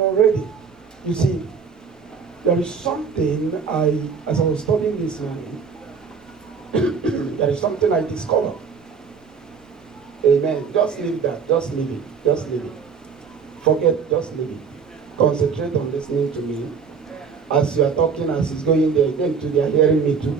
already. You see, there is something as I was studying this morning, there is something I discovered. Amen. Just leave that. Just leave it. Just leave it. Forget. Just leave it. Concentrate on listening to me. As you are talking, as it's going there, them too, they are hearing me too.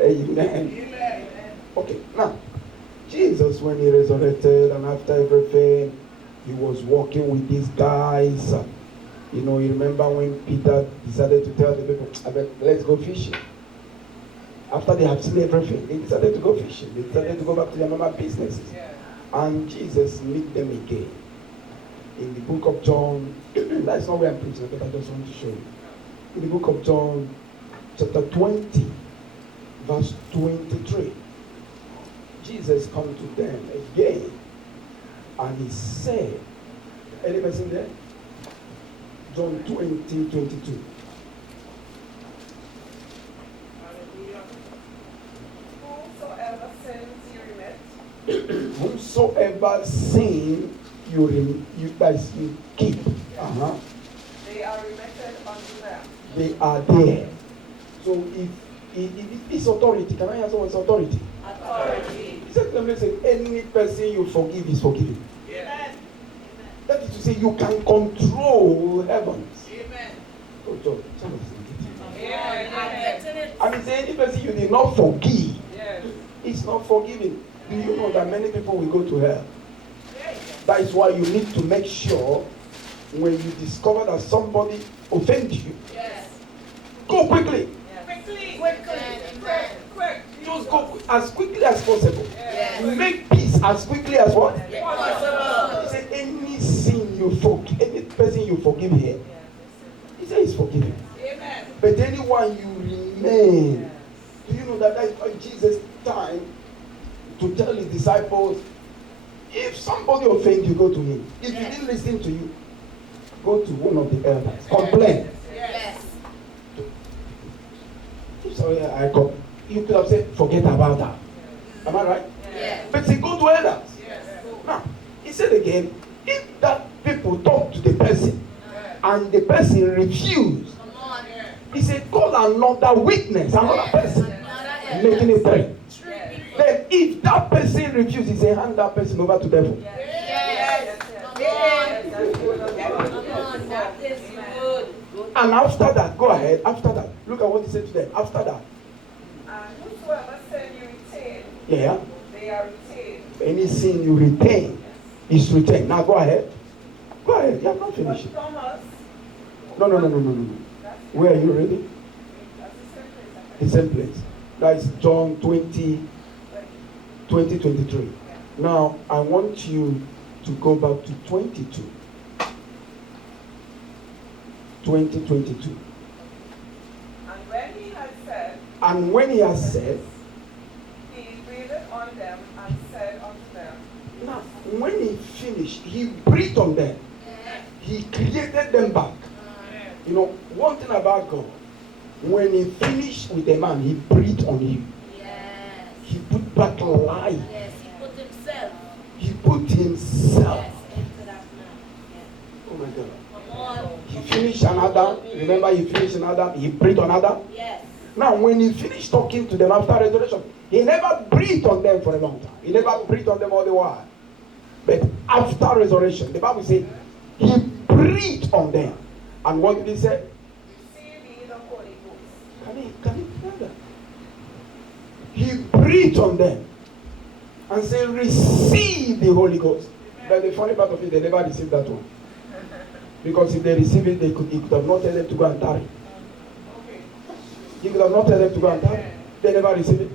Amen. Okay, now, Jesus, when he resurrected and after everything, he was walking with these guys. You know, you remember when Peter decided to tell the people, let's go fishing. After they had seen everything, they decided to go fishing. They decided to go back to their normal businesses. And Jesus met them again. In the book of John, that's not where I'm preaching, but I just want to show you. In the book of John, chapter 20, verse 23, Jesus come to them again, and he said, any person there? John 20, 22. Whomsoever sin you guys keep, they are remitted unto them. They are there. So if it's authority, can I answer what's authority? Authority. He said to them, listen, any person you forgive is forgiven. Amen. That is to say, you can control heavens. Amen. Oh, John, Amen. and he said, any person you did not forgive, Yes. is not forgiven. Do you know that many people will go to hell? That is why you need to make sure when you discover that somebody offends you, Yes. go quickly. Quick. Just go as quickly as possible. Yes. Make peace as quickly as what? Possible. He said, any sin you forgive, any person you forgive here, he said it's forgiven. Amen. But anyone you remain, do you know that is why Jesus' time to tell his disciples, if somebody offends you, go to him. If he didn't listen to you, go to one of the elders. Complain. Yes. Sorry, I come. You could have said, forget about that. Am I right? Yes. But he go to elders. Yes. Now, he said again, if that people talk to the person and the person refuse, he said, call another witness, another person, making it three. Then if that person refuses, he said, hand that person over to devil. Yes. And after that, go ahead, after that, look at what he said to them. After that, And whosoever sin you retain, yeah, they are retained. any sin you retain is retained. Now go ahead. Go ahead, you have not finished. But Thomas, No. Where are you reading? that's The same place. That is John 20, 23. Now, I want you to go back to 22. 2022. And when he has said, he breathed on them and said unto them. now, when he finished, he breathed on them. He created them back. You know, one thing about God, when he finished with a man, he breathed on him. Yes. He put back life. Yes, he put himself. He put himself. Yes, into that man. Oh my God. Come on. He finished on Adam. Remember, he finished on Adam. He breathed on Adam. Yes. Now, when he finished talking to them after resurrection, he never breathed on them for a long time. He never breathed on them all the while. But after resurrection, the Bible says he breathed on them. And what did he say? Receive ye the Holy Ghost. Can you hear that? He breathed on them and said, receive the Holy Ghost. But the funny part of it, they never received that one. Because if they received it, he could have not told them to go and tarry. He could have not told them to go and tarry. They never received it.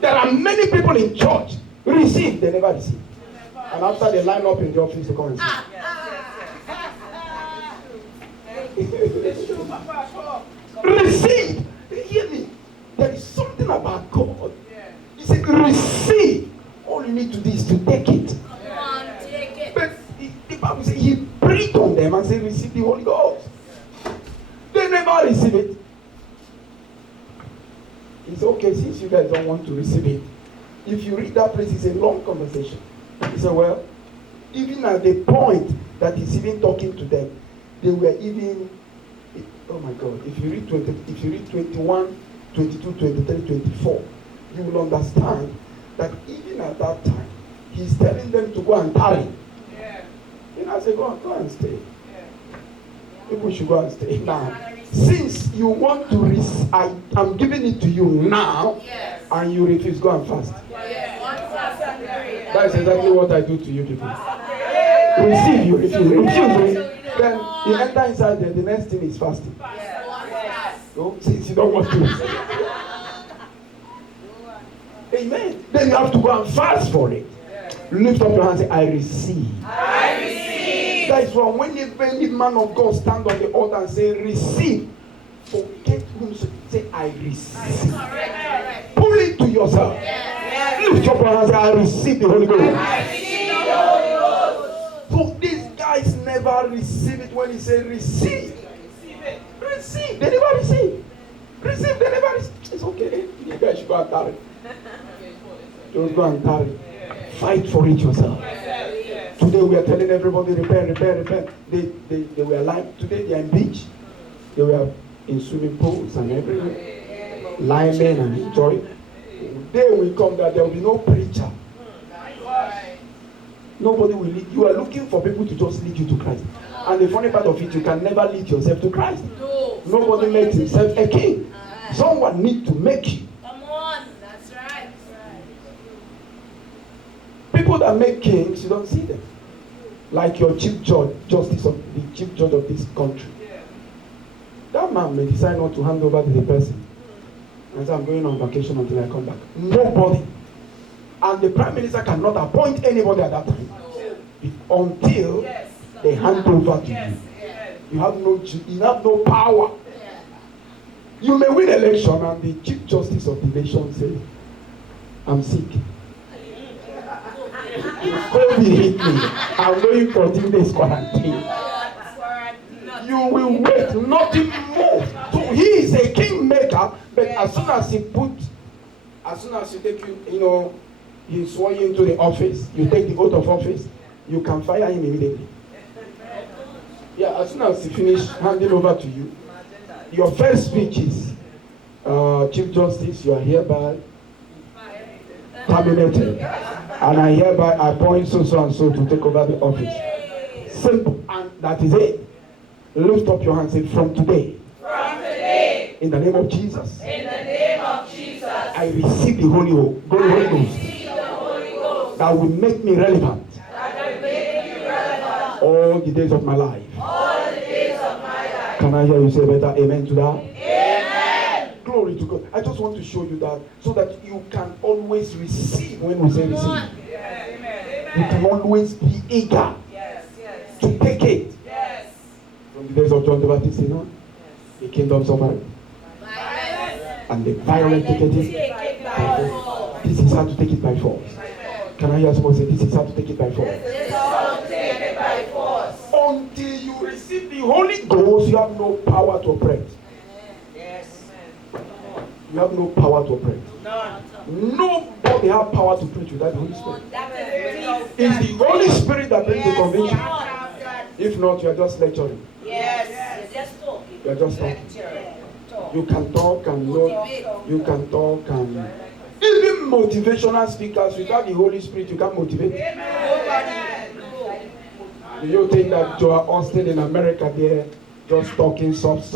There are many people in church receive, they never receive. And after they line up in the office to come and see. Receive. Hear me. There is something about God. He said, receive. All you need to do is to take it. Come on, take it. But the Bible says he breathed on them and said, receive the Holy Ghost. They never receive it. It's okay, since you guys don't want to receive it. If you read that place, it's a long conversation. He said, well, even at the point that he's even talking to them, they were even, oh my God, if you read 21, 22, 23, 24, you will understand that even at that time, he's telling them to go and tarry. Yeah. You know, I say, go and stay. Yeah. People should go and stay now. Since you want to I'm giving it to you now, Yes. and you refuse, go and fast. Yes. One fast and pray. That's exactly what I do to you people. Receive, you refuse. Refuse. Then you enter inside there, the next thing is fasting. Yes. One fast. So, since you don't want to. Amen. Then you have to go and fast for it. Lift up your hand and say, I receive. I receive. That is why when any man of God stand on the altar and say, receive, forget whom say, I receive. Correct. Pull it to yourself. Yes. Lift up your hand and say, I receive the Holy Ghost. I receive the Holy Ghost. So these guys never receive it when he said receive. Receive it. Receive. They never receive. Receive. They never receive. It's okay. You guys should go and tarry. Just go and tarry. Fight for it yourself. Yes. Today we are telling everybody repent. They were like, today they are in beach. They were in swimming pools and everywhere. Lying and enjoying. Day will come that there will be no preacher. Nobody will lead. You are looking for people to just lead you to Christ. And the funny part of it, you can never lead yourself to Christ. No. Nobody makes himself a king. Someone needs to make you. Come on. That's right. People that make kings, you don't see them. Like your chief judge, the chief judge of this country. That man may decide not to hand over to the person. And say, I'm going on vacation until I come back. Nobody. And the prime minister cannot appoint anybody at that time. Until they hand over to you. You have no power. You may win election and the chief justice of the nation say, I'm sick. COVID hit me. I'm going 14 days quarantine. You will wait, nothing more. So he is a king maker, but as soon as you take he swore you into the office, you take the oath of office, you can fire him immediately. Yeah, as soon as he finish handing over to you, your first speech is, Chief Justice, you are hereby terminated. And I hereby appoint so and so to take over the office. Simple. And that is it. Lift up your hand and say, from today. In the name of Jesus. I receive the Holy Ghost. That will make me relevant. All the days of my life. Can I hear you say better amen to that? Amen. Glory to God. I just want to show you that so that you can always receive when we say receive. You can always be eager to take it. From the days of John the Baptist, the kingdom suffered. And the violent take it by force. This is how to take it by force. Can I hear someone say, this is how to take it by force? Until you receive the Holy Ghost, you have no power to operate. You have no power to operate. Nobody has power to preach without the Holy Spirit. It's the Holy Spirit that brings the conviction. If not, you are just lecturing. You are just talking. You can talk and you can talk and even motivational speakers without the Holy Spirit, you can't motivate. Do you think that Joel Austin in America there just talking soft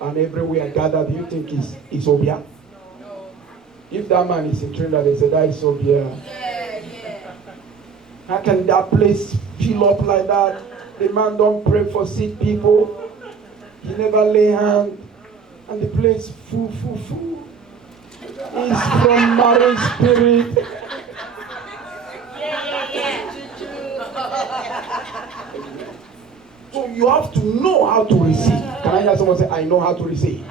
and everywhere gathered, do you think is Obia? If that man is in Trinidad, they say that is Obia. How can that place fill up like that? The man don't pray for sick people. He never lay hand. And the place full. It's from married spirit. So you have to know how to receive. Can I hear someone say, I know how to receive?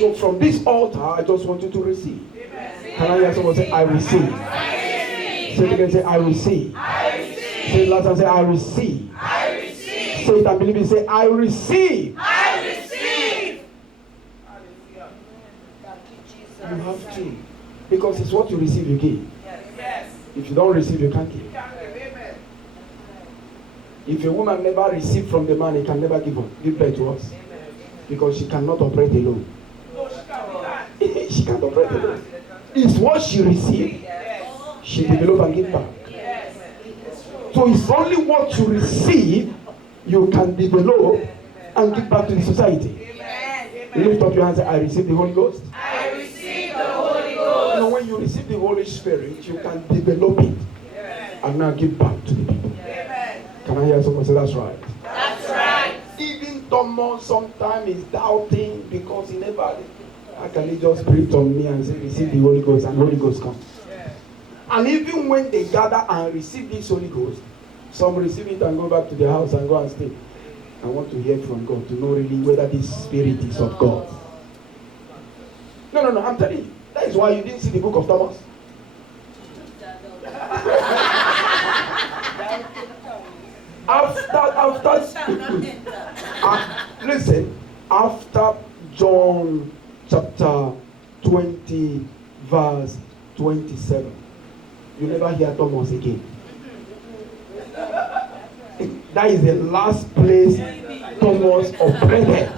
So from this altar, I just want you to receive. Can I hear someone say, I receive? Say it again, say, I receive. Say it last time, say, I receive. Say it and believe it, say, I receive. You have to. Because it's what you receive, you give. If you don't receive, you can't give. If a woman never received from the man, he can never give birth to us. Because she cannot operate alone. She can't operate alone. It's what she received, she develop and give back. So it's only what you receive you can develop and give back to the society. Lift up your hands and say, I receive the Holy Ghost. I receive the Holy Ghost. You know, when you receive the Holy Spirit, you can develop it and now give back to the people. Can I hear someone say that's right? That's right. Even Thomas sometimes is doubting because he never. How can he just breathe on me and say, receive the Holy Ghost, and the Holy Ghost comes? And even when they gather and receive this Holy Ghost, some receive it and go back to their house and go and stay. I want to hear from God to know really whether this spirit is of God. No, I'm telling you. That is why you didn't see the book of Thomas. Listen, after John chapter 20 verse 27, you never hear Thomas again. That is the last place Thomas operated.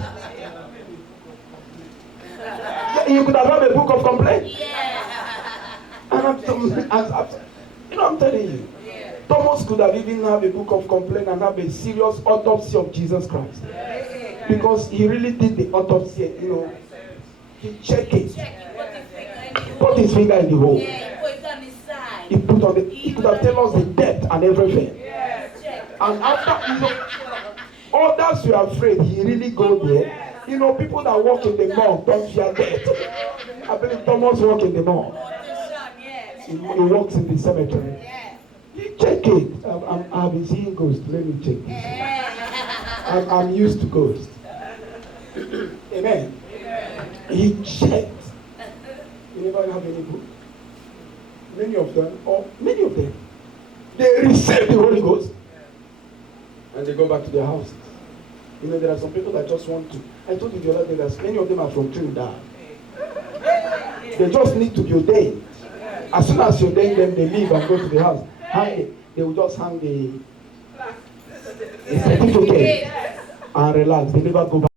You could have had a book of complaints. And I'm telling you, Thomas could have even had a book of complaint and have a serious autopsy of Jesus Christ. Because he really did the autopsy, he checked it. Put his finger in the hole. He put on he could have told us the depth and everything. And after, others were afraid, he really go there. People that walk in the mall don't fear death. I believe Thomas walk in the mall. He walks in the cemetery. He check it. I've been seeing ghosts. Let me check this. I'm used to ghosts. Amen. He checked. You never have any book. Many of them, they receive the Holy Ghost and they go back to their houses. There are some people that just want to. I told you the other day that many of them are from Trinidad. They just need to be ordained. As soon as you ordain them, they leave and go to the house. They will just hang the certificate and relax. They never go back.